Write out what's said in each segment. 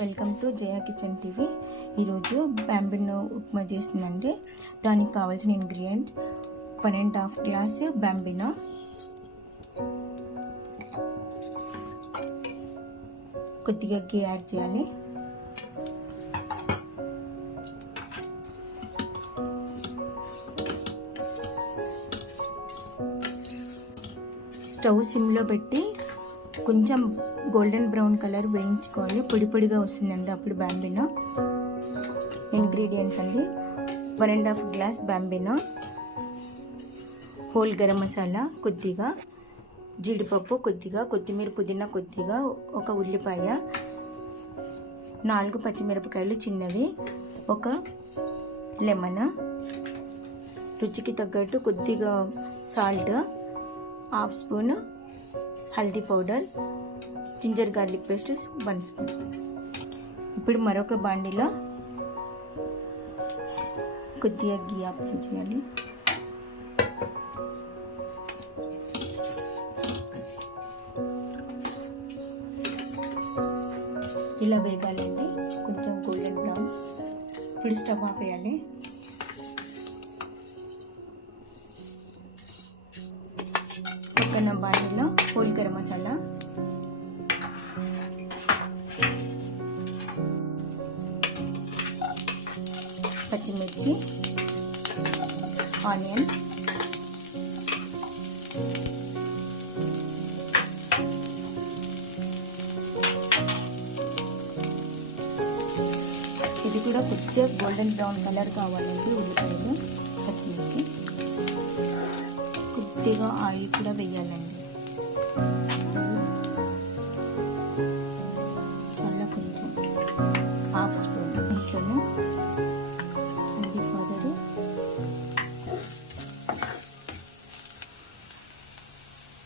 Welcome to Jaya kitchen TV. ఈరోజు బ్యాంబినో ఉప్మా చేస్తుందండి. దానికి కావాల్సిన ఇంగ్రీడియంట్స్ 1.5 గ్లాస్ బ్యాంబినో, కొద్దిగా గీ యాడ్ చేయాలి, స్టవ్ సిమ్లో పెట్టి కొంచెం గోల్డెన్ బ్రౌన్ కలర్ వేయించుకోవాలి. పొడి పొడిగా వస్తుందండి అప్పుడు బ్యాంబినో. ఇంగ్రీడియంట్స్ అండి: 1.5 గ్లాస్ బ్యాంబినో, హోల్ గరం మసాలా కొద్దిగా, జీడిపప్పు కొద్దిగా, కొత్తిమీర పుదీనా కొద్దిగా, ఒక ఉల్లిపాయ, 4 పచ్చిమిరపకాయలు చిన్నవి, ఒక లెమన్, రుచికి తగ్గట్టు కొద్దిగా salt, half spoon haldi powder, ginger garlic paste 1 spoon. ఇప్పుడు మరొక బాండిలో కొద్దిగా గీ అప్లై చేయాలి. ఇలా వేగాలండి, కొంచెం గోల్డెన్ బ్రౌన్. ఇప్పుడు స్టవ్ ఆపేయాలి. పక్కన బాండిలో హోల్ గరం మసాలా, పచ్చిమిర్చి, ఆనియన్, ఇది కూడా కొద్దిగా గోల్డెన్ బ్రౌన్ కలర్ కావాలండి. ఉల్లిపాయలు, పచ్చిమిర్చి, కొద్దిగా ఆయిల్ కూడా వేయాలండి, చాలా కొంచెం, హాఫ్ స్పూన్. ఇంట్లోనే haldi powder,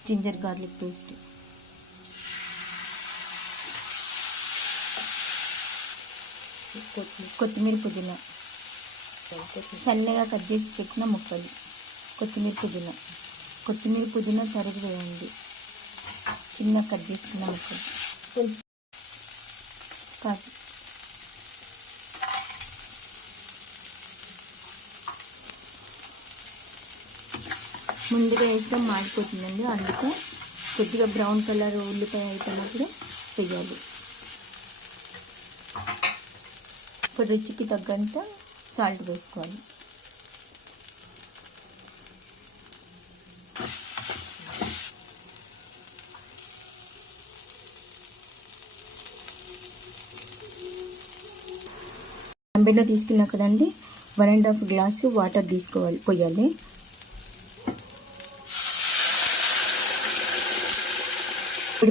ginger garlic paste, కొత్తిమీర పుదీనా, సన్నగా కట్ చేసి పెట్టిన ముక్కలు, కొత్తిమీర పుదీనా తరిగి వేయండి, చిన్న కట్ చేసుకున్న ముక్కలు. ముందుగా వేస్తే మాడిపోతుందండి, అందుకే కొద్దిగా బ్రౌన్ కలర్ ఉల్లిపాయ అయిపోయినప్పుడు వేయాలి. ఇప్పుడు రుచికి తగ్గంత సాల్ట్ వేసుకోవాలి. బ్యాంబినో తీసుకున్నా కదండి, 1.5 గ్లాసు వాటర్ పోయాలి.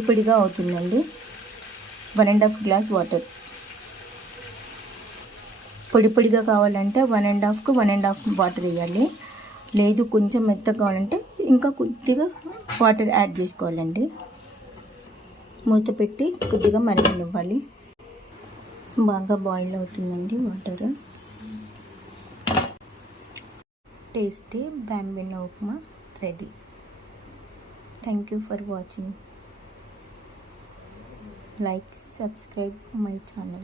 పొడిగా అవుతుందండి. 1.5 గ్లాస్ వాటర్. పొడిగా కావాలంటే 1.5కు 1.5 వాటర్ వేయాలి. లేదు కొంచెం మెత్తగా కావాలంటే ఇంకా కొద్దిగా వాటర్ యాడ్ చేసుకోవాలండి. మూత పెట్టి కొద్దిగా మరగనివ్వాలి. బాగా బాయిల్ అవుతుందండి water. Tasty Bambino upma ready. Thank you for watching. Like, subscribe my channel.